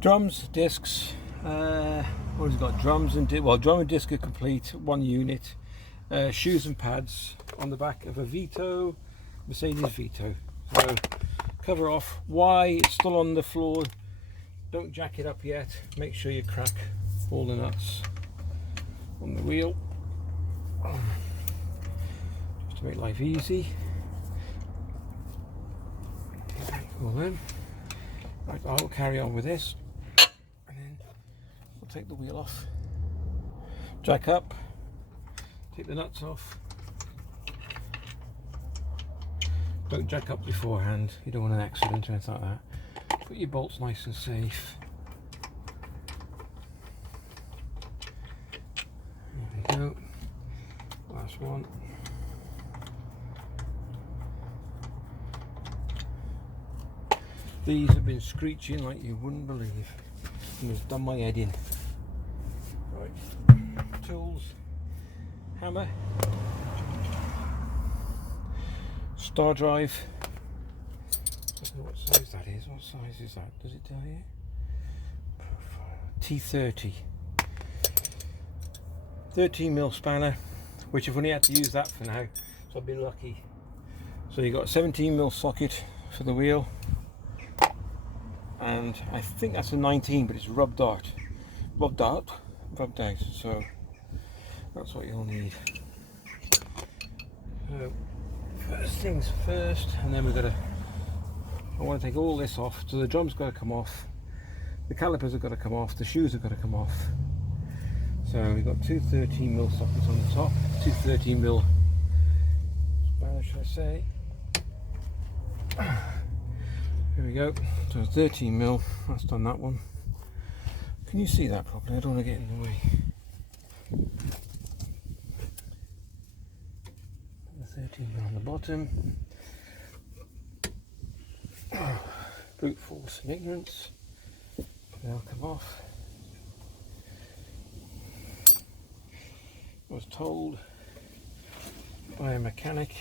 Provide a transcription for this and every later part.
Drums, discs, what has it got? Drums and drum and disc are complete, one unit. Shoes and pads on the back of a Vito, Mercedes Vito. So cover off. Why it's still on the floor, don't jack it up yet. Make sure you crack all the nuts on the wheel, just to make life easy. Well then, right, I'll carry on with this, and then we'll take the wheel off, jack up, take the nuts off. Don't jack up beforehand, you don't want an accident or anything like that. Put your bolts nice and safe. There we go, last one. These have been screeching like you wouldn't believe, and it's done my head in. Right, tools, hammer, star drive. I don't know what size that is. What size is that? Does it tell you? T30. 13mm spanner, which I've only had to use that for now, so I've been lucky. So you've got a 17mm socket for the wheel, and I think that's a 19, but it's rubbed out, so that's what you'll need. So first things first, and then I want to take all this off. So the drum's got to come off, the calipers have got to come off, the shoes have got to come off. So we've got two 13mm sockets on the top, two 13mm spanners, should I say. Here we go, so 13mm, that's done that one. Can you see that properly? I don't want to get in the way. The 13mm on the bottom. Brute force and ignorance. They'll come off. I was told by a mechanic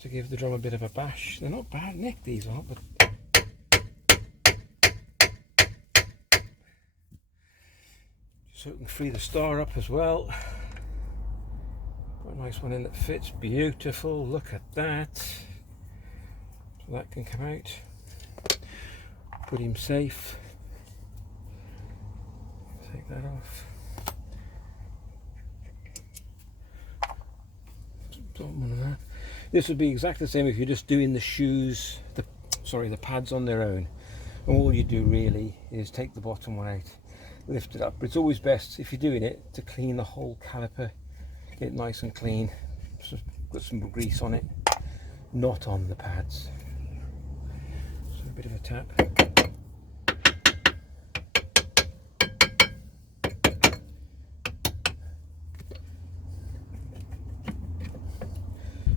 to give the drum a bit of a bash. They're not bad nick, these aren't, but so we can free the star up as well. Got a nice one in that fits, beautiful, look at that. So that can come out. Put him safe. Take that off. This would be exactly the same if you're just doing the shoes, the pads on their own. And all you do really is take the bottom one out, lift it up. But it's always best, if you're doing it, to clean the whole caliper, get it nice and clean. Just put some grease on it, not on the pads. So a bit of a tap.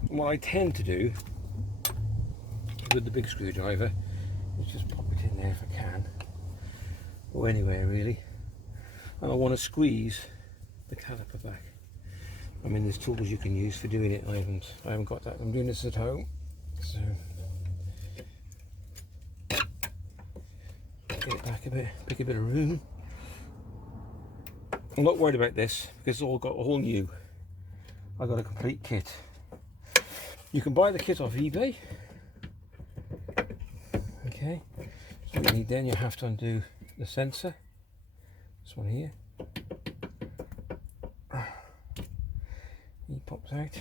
And what I tend to do with the big screwdriver is just pop it in there if I can, or anywhere really, and I want to squeeze the caliper back. I mean, there's tools you can use for doing it. I haven't got that. I'm doing this at home, so get it back a bit, pick a bit of room. I'm not worried about this because it's all new. I got a complete kit. You can buy the kit off eBay. Okay, so what you need then, you have to undo the sensor, this one here. He pops out,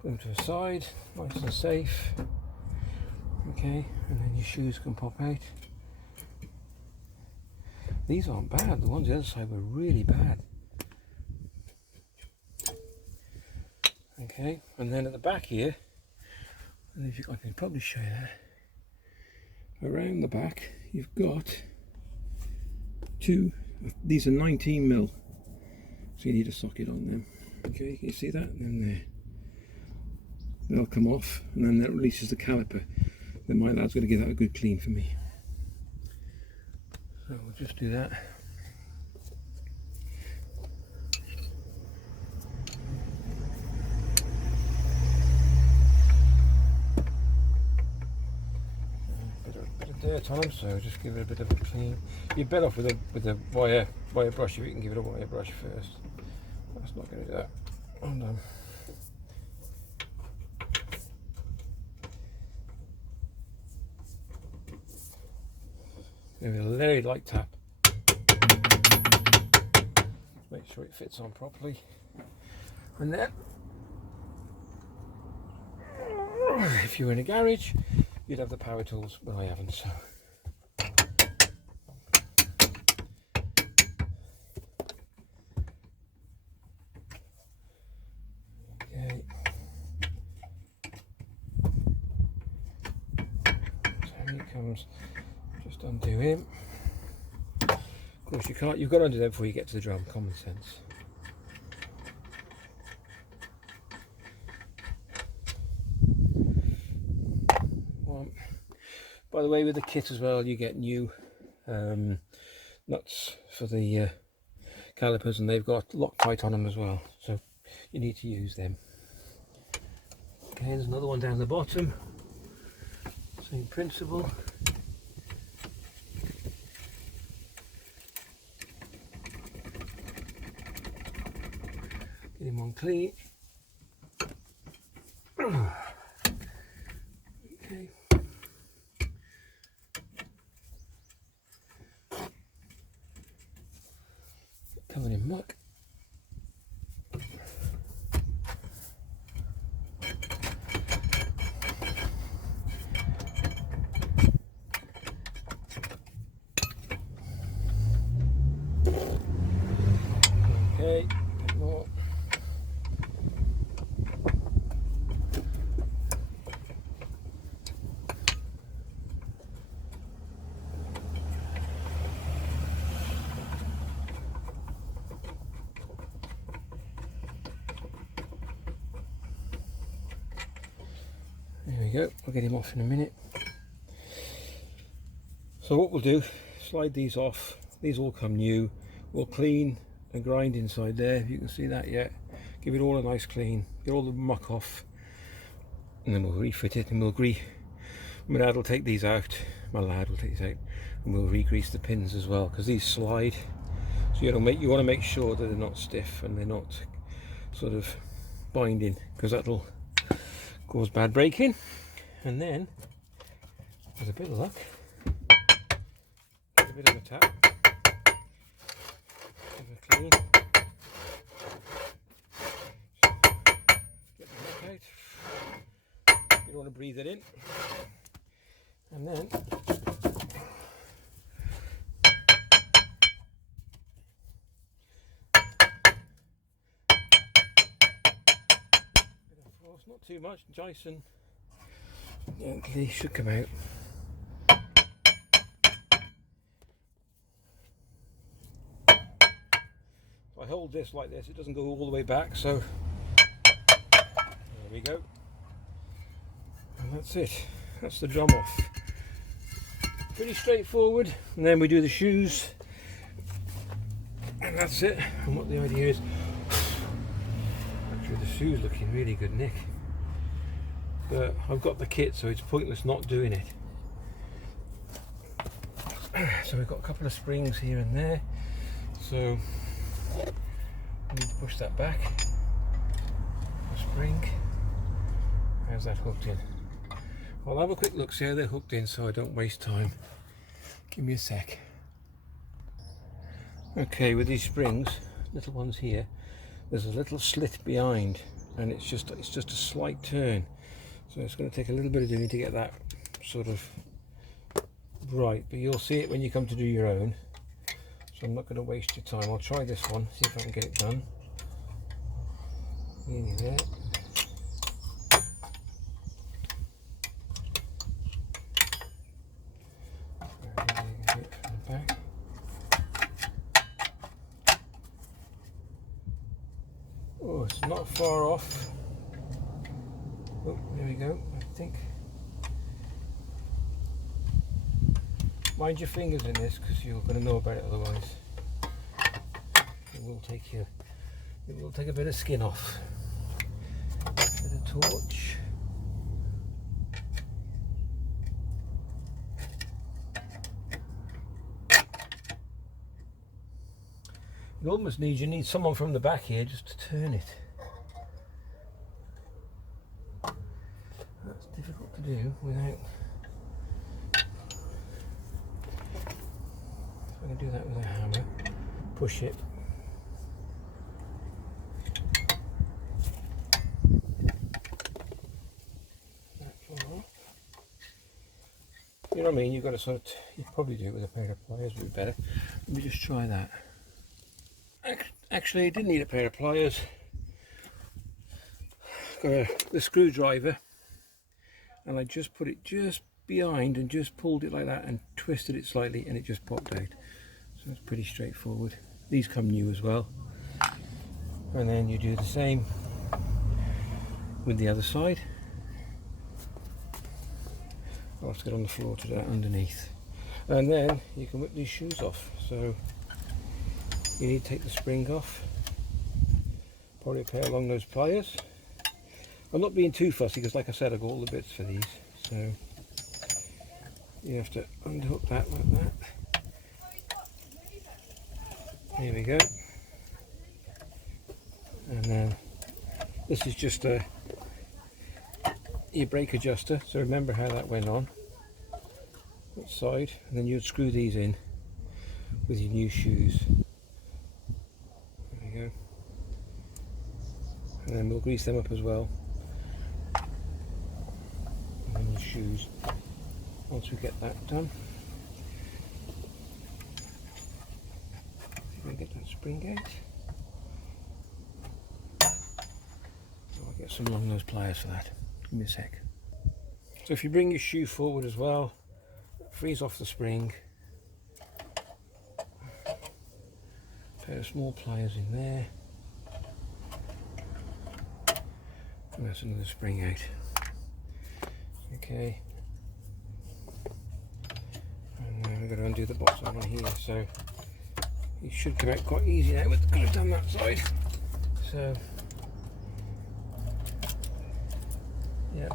put him to the side, nice and safe. Okay, and then your shoes can pop out. These aren't bad, the ones on the other side were really bad. Okay, and then at the back here, and if I can probably show you that, around the back you've got two, these are 19mm, so you need a socket on them. Okay, can you see that? And then there, they'll come off, and then that releases the caliper. Then my lad's going to give that a good clean for me. So we'll just do that. dirt on them, so just give it a bit of a clean. You're better off with a wire brush if you can give it a wire brush first. That's not going to do that. Hold on. Give it a very light tap. Make sure it fits on properly. And then, if you're in a garage, you'd have the power tools, but I haven't, so. Okay. So here comes, just undo him. Of course you've got to undo them before you get to the drum, common sense. By the way, with the kit as well, you get new nuts for the calipers, and they've got Loctite on them as well, so you need to use them. Okay, there's another one down the bottom, same principle. Get him on clean. Okay. Covered in muck. Okay, more. There we go, I'll get him off in a minute. So what we'll do, slide these off, these all come new, we'll clean and grind inside there, if you can see that yet. Give it all a nice clean, get all the muck off, and then we'll refit it, and my dad will take these out, my lad will take these out, and we'll re-grease the pins as well, because these slide, so you want to make sure that they're not stiff and they're not sort of binding, because that'll cause bad braking. And then, with a bit of luck, give a bit of a tap, give it a clean, get the muck out, you don't want to breathe it in, and then bit of force, not too much, Jason. Gently should come out. If I hold this like this, it doesn't go all the way back, so there we go. And that's it. That's the drum off. Pretty straightforward. And then we do the shoes. And that's it. And what the idea is, actually the shoes looking really good, Nick. But I've got the kit, so it's pointless not doing it. So we've got a couple of springs here and there, so I need to push that back. A spring. How's that hooked in? I'll have a quick look, see how they're hooked in, so I don't waste time. Give me a sec. Okay, with these springs, little ones here, there's a little slit behind, and it's just a slight turn. So it's going to take a little bit of doing to get that sort of right, but you'll see it when you come to do your own. So I'm not going to waste your time. I'll try this one, see if I can get it done. Nearly there. Oh, it's not far off. Oh, there we go, I think. Mind your fingers in this, because you're going to know about it otherwise. It will take a bit of skin off. Bit of torch. You almost need someone from the back here just to turn it. That's difficult to do without. So I can do that with a hammer. Push it. You know what I mean? You've got to sort of, you probably do it with a pair of pliers, would be better. Let me just try that. Actually, I didn't need a pair of pliers. Got the screwdriver, and I just put it just behind and just pulled it like that and twisted it slightly, and it just popped out. So it's pretty straightforward. These come new as well. And then you do the same with the other side. I'll have to get on the floor to do that underneath. And then you can whip these shoes off. So you need to take the spring off. Probably a pair along those pliers. I'm not being too fussy because, like I said, I've got all the bits for these. So you have to unhook that like that. There we go. And then this is just your brake adjuster, so remember how that went on that side, and then you'd screw these in with your new shoes. There we go. And then we'll grease them up as well, and then your shoes once we get that done. See if we can get that spring out. I'll get some long nose pliers for that. Give me a sec. So if you bring your shoe forward as well, freeze off the spring. Pair of small pliers in there. And that's another spring out. Okay. And then we've got to undo the bottom one here, so it should come out quite easy now. We've got to done that side. So yeah,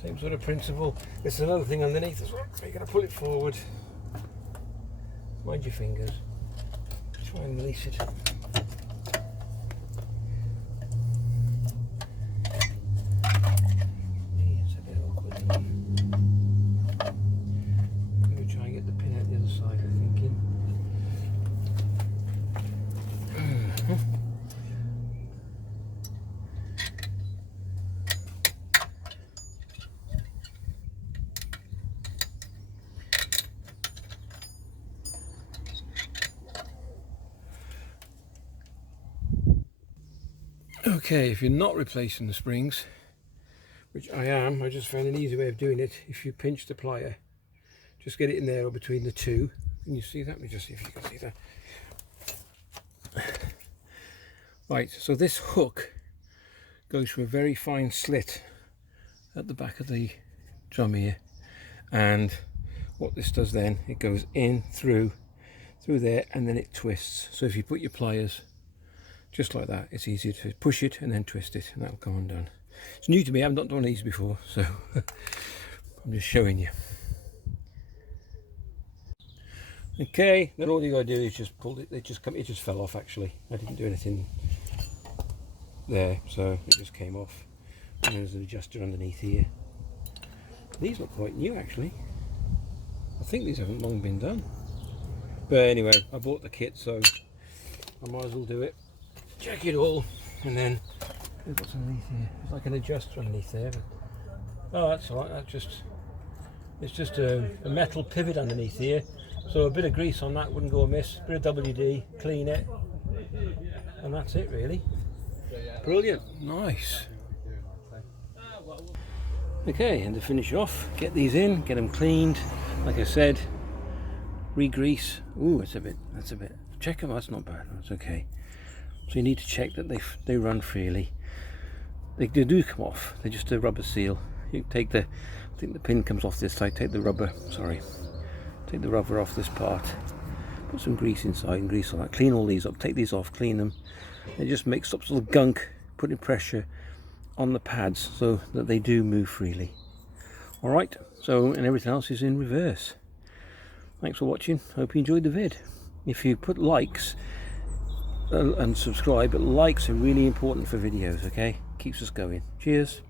same sort of principle. There's another thing underneath as well, so you're going to pull it forward. Mind your fingers. Try and release it. It's a bit awkward. I'm going to try and get the pin out the other side, I'm thinking. Okay, if you're not replacing the springs, which I am, I just found an easy way of doing it. If you pinch the plier, just get it in there or between the two. Can you see that? Let me just see if you can see that. Right, so this hook goes through a very fine slit at the back of the drum here, and what this does then, it goes in through there, and then it twists. So if you put your pliers just like that, it's easier to push it and then twist it, and that'll come undone. It's new to me, I haven't done these before, so I'm just showing you. Okay, then all you gotta do is just pull it. It just fell off. Actually, I didn't do anything there, so it just came off. And there's an adjuster underneath here. These look quite new, actually. I think these haven't long been done, but anyway, I bought the kit, so I might as well do it. Check it all, and then what's underneath here? It's like an adjuster underneath there. But, oh, that's all right. It's just a metal pivot underneath here. So a bit of grease on that wouldn't go amiss. A bit of WD, clean it, and that's it really. Brilliant, nice. Okay, and to finish off, get these in, get them cleaned. Like I said, re-grease. Ooh, that's a bit. Check them. That's not bad. That's okay. So you need to check that they run freely. They do come off. They're just a rubber seal. You take the, I think the pin comes off this side. Take the rubber off this part. Put some grease inside and grease on that. Clean all these up. Take these off. Clean them. It just stops all the gunk, putting pressure on the pads so that they do move freely. All right. So, and everything else is in reverse. Thanks for watching. Hope you enjoyed the vid. If you put likes and subscribe, but likes are really important for videos, okay? Keeps us going. Cheers.